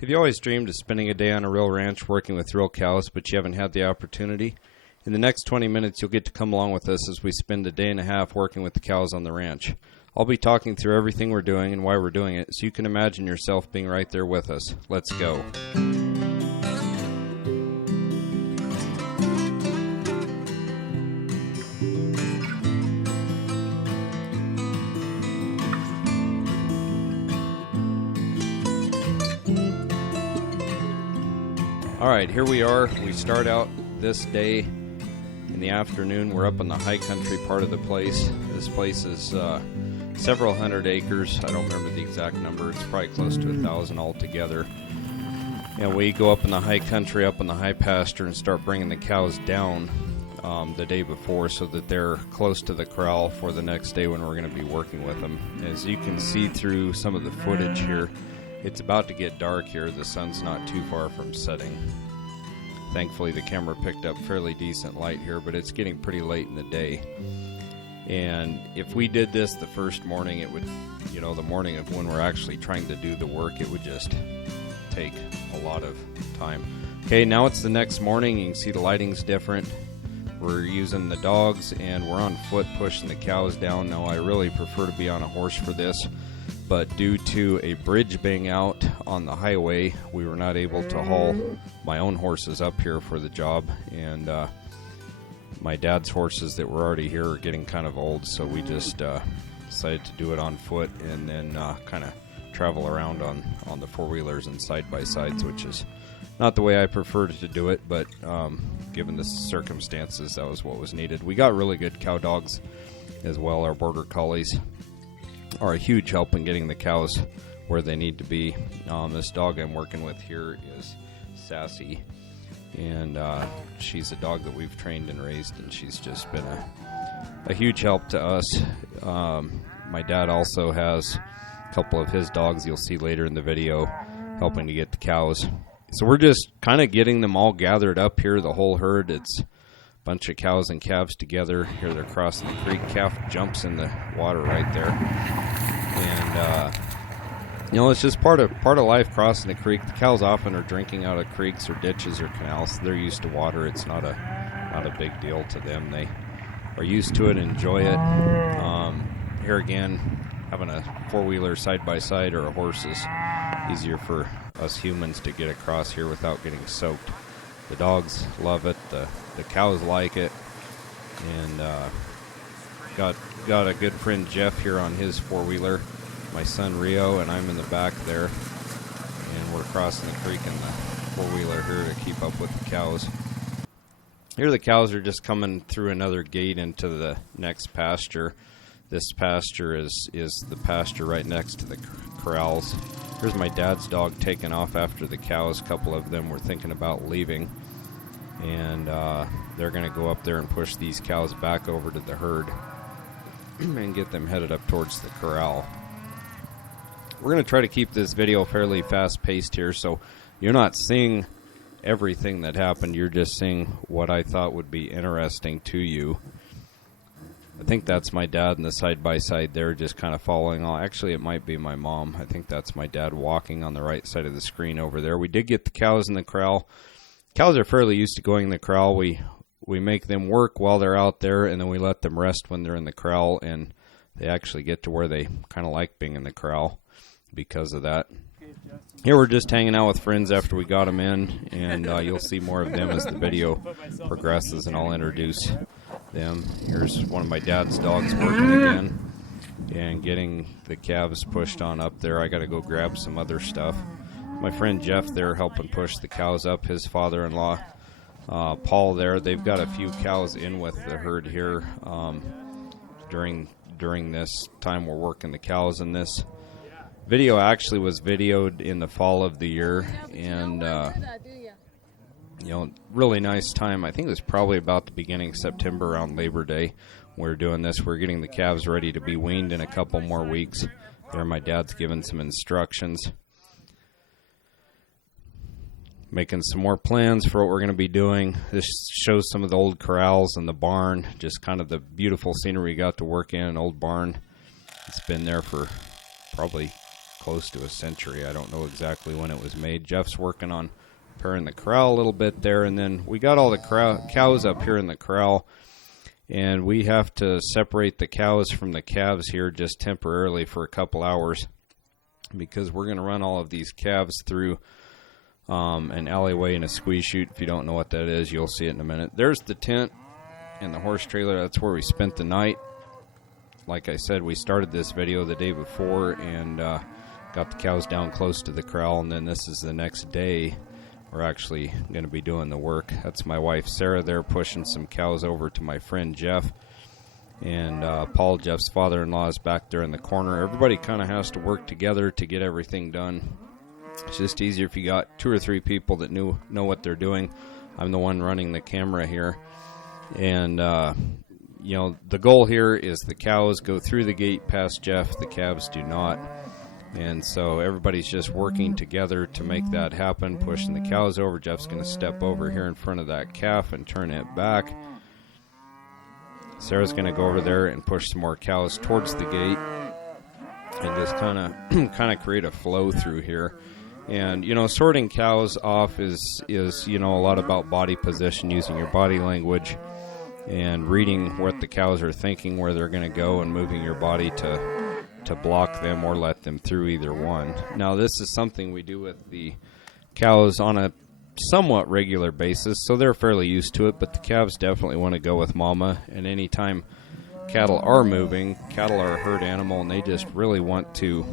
Have you always dreamed of spending a day on a real ranch working with real cows, but you haven't had the opportunity? In the next 20 minutes, you'll get to come along with us as we spend a day and a half working with the cows on the ranch. I'll be talking through everything we're doing and why we're doing it, so you can imagine yourself being right there with us. Let's go. Alright, here we are. We start out this day in the afternoon. We're up in the high country part of the place. This place is several hundred acres. I don't remember the exact number. It's probably close to 1,000 altogether. And we go up in the high country, up in the high pasture, and start bringing the cows down the day before so that they're close to the corral for the next day when we're going to be working with them. As you can see through some of the footage here, it's about to get dark here. The sun's not too far from setting. Thankfully, the camera picked up fairly decent light here, but it's getting pretty late in the day. And if we did this the first morning, it would, the morning of when we're actually trying to do the work, it would just take a lot of time. Okay, now it's the next morning. You can see the lighting's different. We're using the dogs, and we're on foot pushing the cows down. Now, I really prefer to be on a horse for this, but due to a bridge being out on the highway, we were not able to haul my own horses up here for the job, and my dad's horses that were already here are getting kind of old, so we just decided to do it on foot and then kind of travel around on the four-wheelers and side-by-sides, which is not the way I preferred to do it, but given the circumstances, that was what was needed. We got really good cow dogs as well. Our border collies are a huge help in getting the cows where they need to be. This dog I'm working with here is Sassy, and she's a dog that we've trained and raised, and she's just been a huge help to us. My dad also has a couple of his dogs you'll see later in the video helping to get the cows. So we're just kind of getting them all gathered up here, the whole herd. It's bunch of cows and calves together. Here they're crossing the creek. Calf jumps in the water right there, and it's just part of life crossing the creek. The cows often are drinking out of creeks or ditches or canals. They're used to water. It's not a big deal to them. They are used to it and enjoy it. Here again, having a four-wheeler side by side or a horse is easier for us humans to get across here without getting soaked. The dogs love it. The cows like it, and got a good friend Jeff here on his four-wheeler, my son Rio, and I'm in the back there, and we're crossing the creek in the four-wheeler here to keep up with the cows. Here the cows are just coming through another gate into the next pasture. This pasture is the pasture right next to the corrals. Here's my dad's dog taking off after the cows. A couple of them were thinking about leaving, and they're going to go up there and push these cows back over to the herd and get them headed up towards the corral. We're going to try to keep this video fairly fast-paced here, so you're not seeing everything that happened. You're just seeing what I thought would be interesting to you. I think that's my dad in the side-by-side there, just kind of following on. Actually, it might be my mom. I think that's my dad walking on the right side of the screen over there. We did get the cows in the corral. Cows are fairly used to going in the corral. We make them work while they're out there, and then we let them rest when they're in the corral, and they actually get to where they kind of like being in the corral because of that. Here we're just hanging out with friends after we got them in, and you'll see more of them as the video progresses, and I'll introduce them. Here's one of my dad's dogs working again and getting the calves pushed on up there. I got to go grab some other stuff. My friend Jeff there helping push the cows up. His father-in-law, Paul there. They've got a few cows in with the herd here during this time we're working the cows. And this video actually was videoed in the fall of the year, and really nice time. I think it was probably about the beginning of September, around Labor Day. We're doing this. We're getting the calves ready to be weaned in a couple more weeks. There, my dad's giving some instructions, making some more plans for what we're going to be doing. This shows some of the old corrals and the barn, just kind of the beautiful scenery we got to work in. An old barn. It's been there for probably close to a century. I don't know exactly when it was made. Jeff's working on preparing the corral a little bit there, and then we got all the cows up here in the corral, and we have to separate the cows from the calves here just temporarily for a couple hours, because we're going to run all of these calves through an alleyway and a squeeze chute. If you don't know what that is, you'll see it in a minute. There's the tent and the horse trailer. That's where we spent the night. Like I said, we started this video the day before and got the cows down close to the corral, and then this is the next day. We're actually going to be doing the work. That's my wife Sarah there pushing some cows over to my friend Jeff. And Paul, Jeff's father-in-law, is back there in the corner. Everybody kind of has to work together to get everything done. It's just easier if you got 2 or 3 people that know what they're doing. I'm the one running the camera here. And, you know, the goal here is the cows go through the gate past Jeff. The calves do not. And so everybody's just working together to make that happen, pushing the cows over. Jeff's going to step over here in front of that calf and turn it back. Sarah's going to go over there and push some more cows towards the gate and just kind of create a flow through here. And, you know, sorting cows off is you know, a lot about body position, using your body language and reading what the cows are thinking, where they're going to go, and moving your body to block them or let them through, either one. Now, this is something we do with the cows on a somewhat regular basis, so they're fairly used to it, but the calves definitely want to go with mama. And anytime cattle are moving, cattle are a herd animal, and they just really want to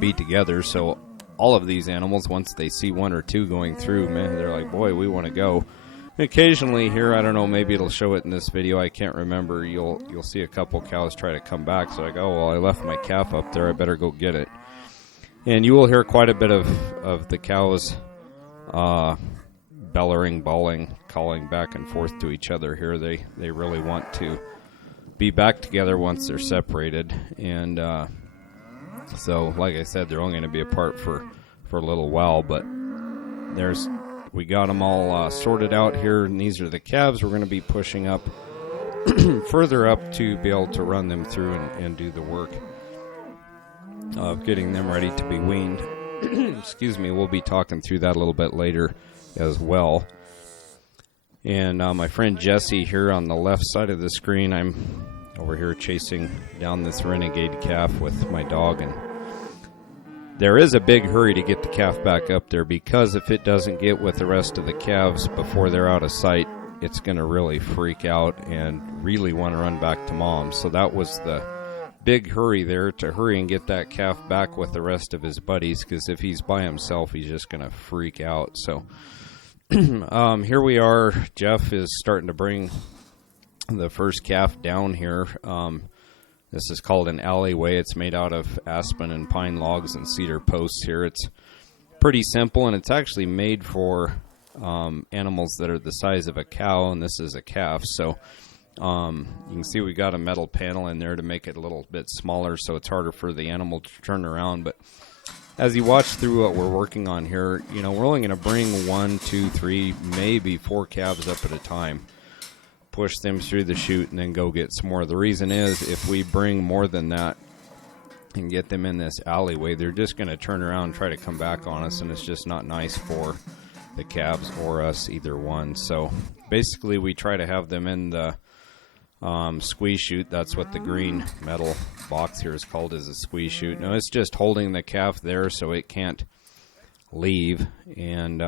be together. So all of these animals, once they see 1 or 2 going through, man, they're like, boy, we want to go. And occasionally here, I don't know, maybe it'll show it in this video, I can't remember, you'll see a couple cows try to come back. So I go, well, I left my calf up there, I better go get it. And you will hear quite a bit of the cows bellowing, bawling, calling back and forth to each other here. They really want to be back together once they're separated. And so, like I said, they're only going to be apart for a little while, but we got them all sorted out here, and these are the calves. We're going to be pushing up further up to be able to run them through and do the work of getting them ready to be weaned. Excuse me, we'll be talking through that a little bit later as well. And my friend Jesse here on the left side of the screen, I'm over here chasing down this renegade calf with my dog, and there is a big hurry to get the calf back up there, because if it doesn't get with the rest of the calves before they're out of sight, it's going to really freak out and really want to run back to mom. So that was the big hurry there, to hurry and get that calf back with the rest of his buddies, because if he's by himself, he's just going to freak out. So here we are. Jeff is starting to bring the first calf down here. This is called an alleyway. It's made out of aspen and pine logs and cedar posts here. It's pretty simple, and it's actually made for animals that are the size of a cow, and this is a calf. So you can see we got a metal panel in there to make it a little bit smaller, so it's harder for the animal to turn around. But as you watch through what we're working on here, you know, we're only going to bring 1, 2, 3, maybe 4 calves up at a time, push them through the chute, and then go get some more. The reason is, if we bring more than that and get them in this alleyway, they're just going to turn around and try to come back on us, and it's just not nice for the calves or us, either one. So basically we try to have them in the squeeze chute. That's what the green metal box here is called, is a squeeze chute. Now it's just holding the calf there so it can't leave, and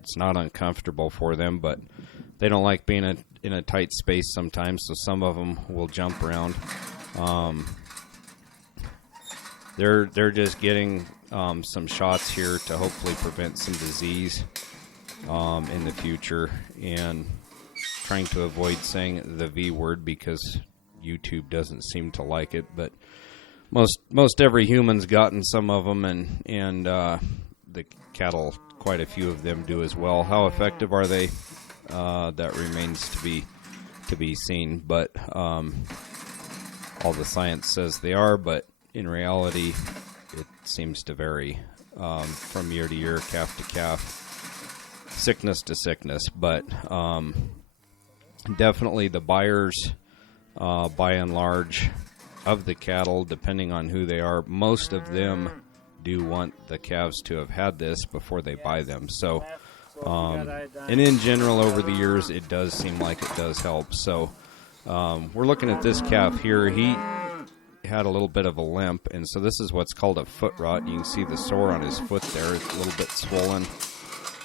it's not uncomfortable for them, but they don't like being in a tight space sometimes, so some of them will jump around. They're just getting some shots here to hopefully prevent some disease in the future, and trying to avoid saying the V word because YouTube doesn't seem to like it. But most every human's gotten some of them, and the cattle, quite a few of them do as well. How effective are they? That remains to be seen, but all the science says they are, but in reality it seems to vary from year to year, calf to calf, sickness to sickness. But definitely the buyers, by and large, of the cattle, depending on who they are, most of them do want the calves to have had this before they buy them. So, and in general, over the years, it does seem like it does help. So, we're looking at this calf here. He had a little bit of a limp, and so this is what's called a foot rot. You can see the sore on his foot there. It's a little bit swollen,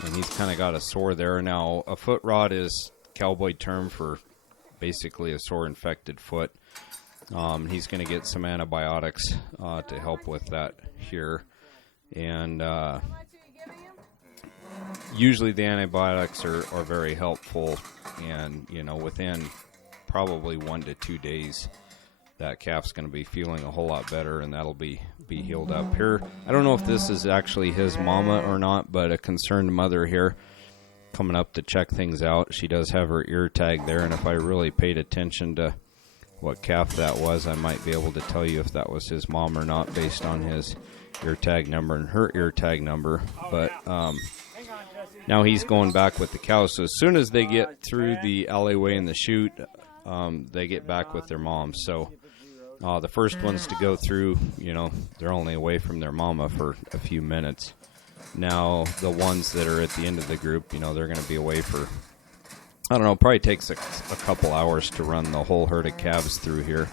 and he's kind of got a sore there. Now, a foot rot is cowboy term for basically a sore infected foot. He's going to get some antibiotics to help with that here, and usually the antibiotics are very helpful, and within probably 1 to 2 days that calf's going to be feeling a whole lot better, and that'll be healed up. Here, I don't know if this is actually his mama or not, but a concerned mother here coming up to check things out. She does have her ear tag there, and if I really paid attention to what calf that was, I might be able to tell you if that was his mom or not based on his ear tag number and her ear tag number. But now he's going back with the cows. So as soon as they get through the alleyway and the chute, they get back with their mom. So the first ones to go through, they're only away from their mama for a few minutes. Now, the ones that are at the end of the group, they're going to be away for, I don't know, probably takes a couple hours to run the whole herd of calves through here.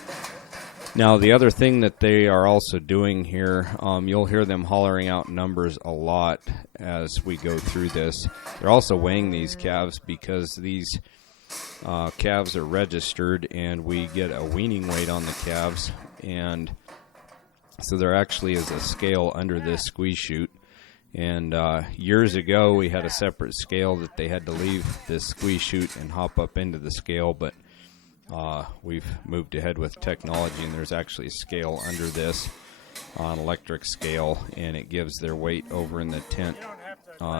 Now, the other thing that they are also doing here, you'll hear them hollering out numbers a lot as we go through this. They're also weighing these calves because these calves are registered, and we get a weaning weight on the calves, and so there actually is a scale under this squeeze chute. And years ago, we had a separate scale that they had to leave this squeeze chute and hop up into the scale, but we've moved ahead with technology, and there's actually a scale under this, an electric scale, and it gives their weight over in the tent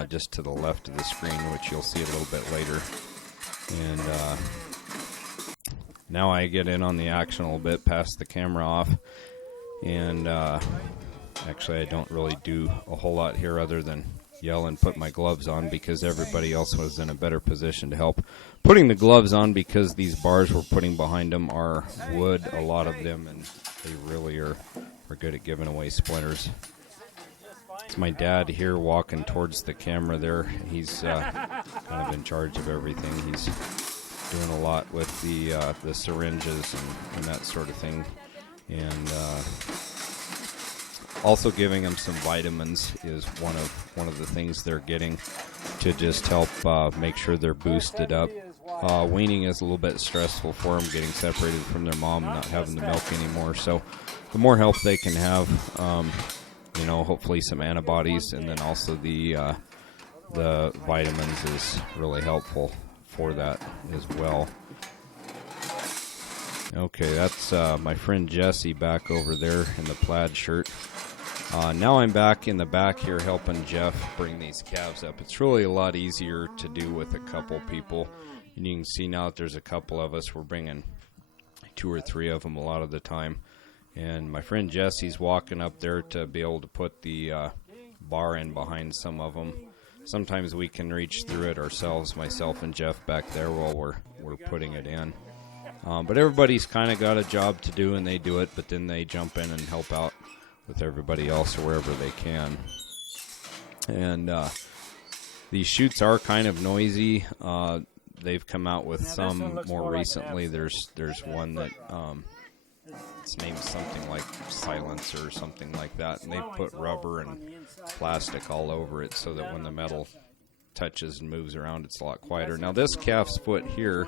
just to the left of the screen, which you'll see a little bit later. And now I get in on the action a little bit, pass the camera off, and actually I don't really do a whole lot here other than yell and put my gloves on because everybody else was in a better position to help. Putting the gloves on because these bars we're putting behind them are wood, a lot of them, and they really are good at giving away splinters. It's my dad here walking towards the camera there. He's kind of in charge of everything. He's doing a lot with the syringes and that sort of thing. And also giving them some vitamins is one of the things they're getting to just help make sure they're boosted up. Weaning is a little bit stressful for them, getting separated from their mom and not having the milk anymore. So the more help they can have, hopefully some antibodies, and then also the vitamins is really helpful for that as well. Okay, that's my friend Jesse back over there in the plaid shirt. Now I'm back in the back here helping Jeff bring these calves up. It's really a lot easier to do with a couple people. And you can see now that there's a couple of us. We're bringing 2 or 3 of them a lot of the time. And my friend Jesse's walking up there to be able to put the bar in behind some of them. Sometimes we can reach through it ourselves, myself and Jeff back there while we're putting it in. But everybody's kind of got a job to do, and they do it, but then they jump in and help out with everybody else or wherever they can. And these chutes are kind of noisy. They've come out with some more recently. There's one that it's named something like Silencer or something like that, and they put rubber and plastic all over it so that when the metal touches and moves around, it's a lot quieter. Now this calf's foot here,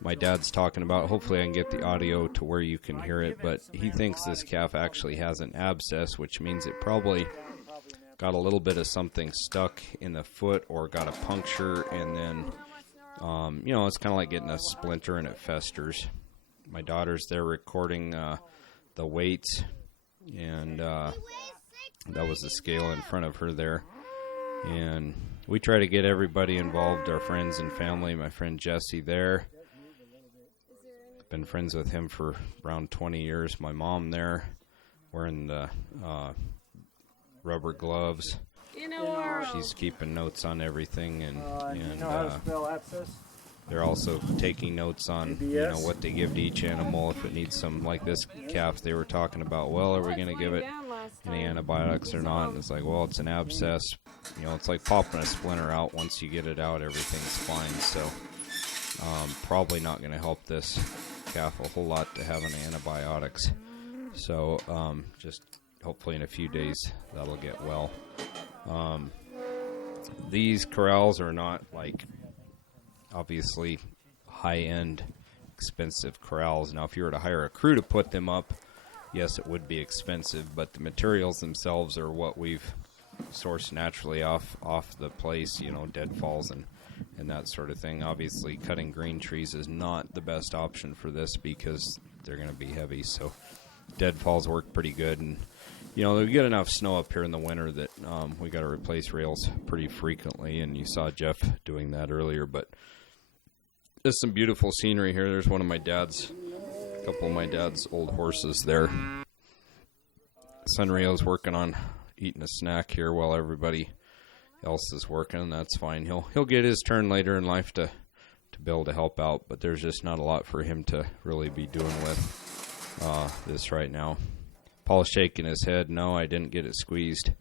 my dad's talking about, hopefully I can get the audio to where you can hear it, but he thinks this calf actually has an abscess, which means it probably got a little bit of something stuck in the foot or got a puncture, and then it's kind of like getting a splinter and it festers. My daughter's there recording the weights, and that was the scale in front of her there. And we try to get everybody involved, our friends and family. My friend Jesse there, been friends with him for around 20 years. My mom there, wearing the rubber gloves. She's keeping notes on everything, and they're also taking notes on what they give to each animal. If it needs some, like this calf they were talking about, well, are we going to give it any antibiotics or not. And it's like, well, it's an abscess. You know, it's like popping a splinter out. Once you get it out, everything's fine. So probably not going to help this calf a whole lot to have any antibiotics. So just hopefully in a few days that'll get well. These corrals are not like obviously high-end expensive corrals. Now if you were to hire a crew to put them up, yes, it would be expensive, but the materials themselves are what we've sourced naturally off the place, you know, deadfalls and that sort of thing. Obviously cutting green trees is not the best option for this because they're going to be heavy, so deadfalls work pretty good. And you know, we get enough snow up here in the winter that we got to replace rails pretty frequently, and you saw Jeff doing that earlier. But there's some beautiful scenery here. There's one of a couple of my dad's old horses there. Sunrio's working on eating a snack here while everybody else is working, and that's fine. He'll get his turn later in life to be able to help out, but there's just not a lot for him to really be doing with this right now. Paul's shaking his head. No, I didn't get it squeezed,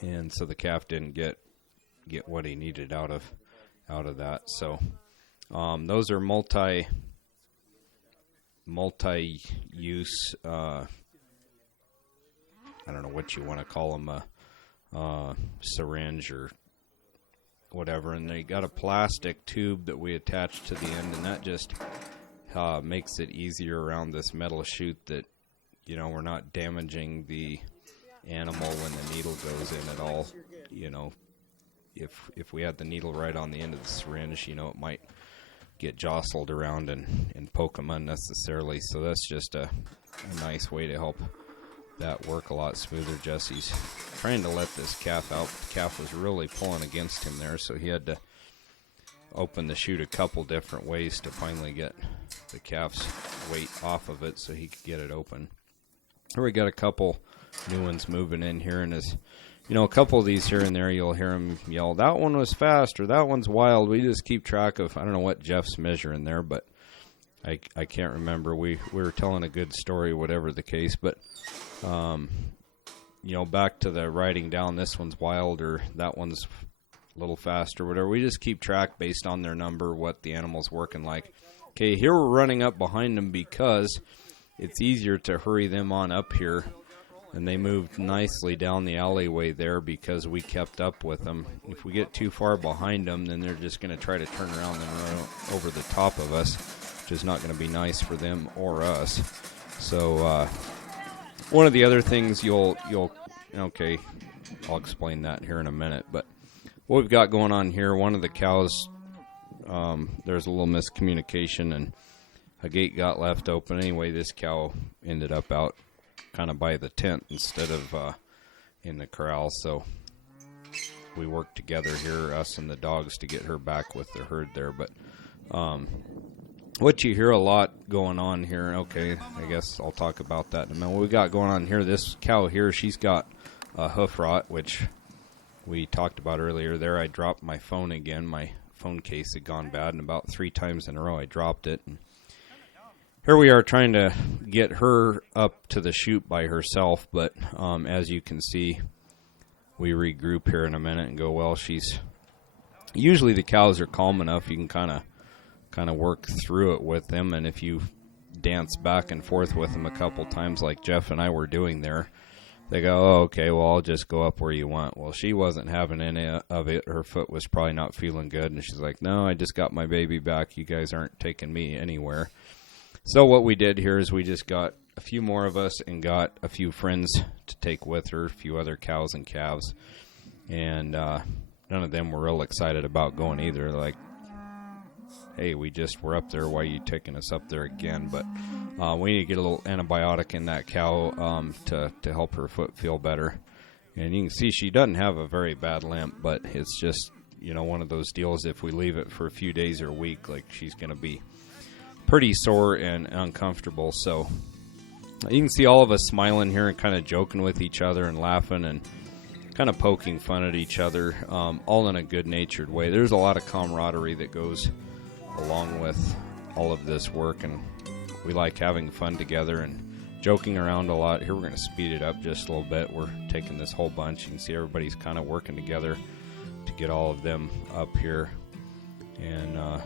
and so the calf didn't get what he needed out of that. So those are multi-use I don't know what you want to call them, a syringe or whatever, and they got a plastic tube that we attach to the end, and that just makes it easier around this metal chute that, you know, we're not damaging the animal when the needle goes in at all. You know, if we had the needle right on the end of the syringe, you know, it might get jostled around and poke them unnecessarily. So that's just a nice way to help that work a lot smoother. Jesse's trying to let this calf out. The calf was really pulling against him there, so he had to open the chute a couple different ways to finally get the calf's weight off of it so he could get it open. Here we got a couple new ones moving in here, and as you know, a couple of these here and there, you'll hear him yell, that one was fast or that one's wild. We just keep track of, I don't know what Jeff's measuring there, but I can't remember. We were telling a good story, whatever the case, but you know, back to the writing down, this one's wild or that one's a little fast or whatever. We just keep track based on their number, what the animal's working like. Okay, here we're running up behind them because it's easier to hurry them on up here, and they moved nicely down the alleyway there because we kept up with them. If we get too far behind them, then they're just going to try to turn around and run over the top of us, which is not going to be nice for them or us. So one of the other things okay, I'll explain that here in a minute, but what we've got going on here, one of the cows, there's a little miscommunication and a gate got left open. Anyway, this cow ended up out kind of by the tent instead of in the corral, so we worked together here, us and the dogs, to get her back with the herd there. But what you hear a lot going on here, okay, I guess I'll talk about that in a minute. What we got going on here, this cow here, she's got a hoof rot, which we talked about earlier there. I dropped my phone again. My phone case had gone bad, and about 3 times in a row I dropped it. And here we are trying to get her up to the chute by herself, but as you can see, we regroup here in a minute and go, well, she's... Usually the cows are calm enough, you can kind of work through it with them, and if you dance back and forth with them a couple times like Jeff and I were doing there, they go, oh, okay, well, I'll just go up where you want. Well, she wasn't having any of it. Her foot was probably not feeling good, and she's like, no, I just got my baby back. You guys aren't taking me anywhere. So what we did here is we just got a few more of us and got a few friends to take with her, a few other cows and calves, and none of them were real excited about going either. Like, hey, we just were up there. Why are you taking us up there again? But we need to get a little antibiotic in that cow to help her foot feel better. And you can see she doesn't have a very bad limp, but it's just, you know, one of those deals. If we leave it for a few days or a week, like, she's going to be pretty sore and uncomfortable. So you can see all of us smiling here and kind of joking with each other and laughing and kind of poking fun at each other, all in a good-natured way. There's a lot of camaraderie that goes along with all of this work, and we like having fun together and joking around a lot. Here we're going to speed it up just a little bit. We're taking this whole bunch. You can see everybody's kind of working together to get all of them up here. And I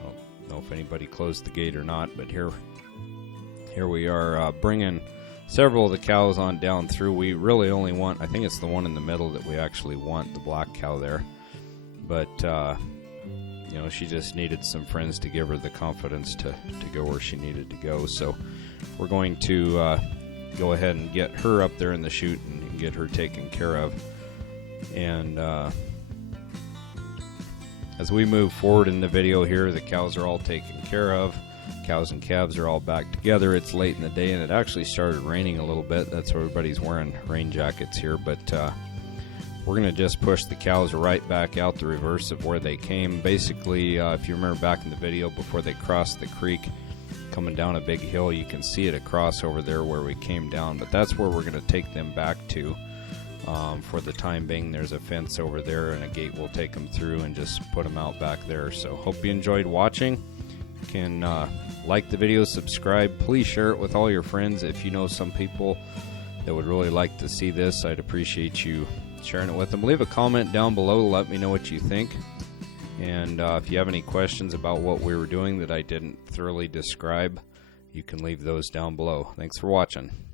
don't know if anybody closed the gate or not, but here we are bringing several of the cows on down through. We really only want, I think it's the one in the middle that we actually want, the black cow there. But you know, she just needed some friends to give her the confidence to go where she needed to go. So we're going to go ahead and get her up there in the chute and get her taken care of. And as we move forward in the video here, the cows are all taken care of. Cows and calves are all back together. It's late in the day, and it actually started raining a little bit. That's why everybody's wearing rain jackets here. But we're going to just push the cows right back out the reverse of where they came. Basically, if you remember back in the video, before they crossed the creek, coming down a big hill, you can see it across over there where we came down. But that's where we're going to take them back to. For the time being, there's a fence over there, and a gate will take them through and just put them out back there. So hope you enjoyed watching. You can like the video, subscribe. Please share it with all your friends. If you know some people that would really like to see this, I'd appreciate you sharing it with them. Leave a comment down below to let me know what you think. And if you have any questions about what we were doing that I didn't thoroughly describe, you can leave those down below. Thanks for watching.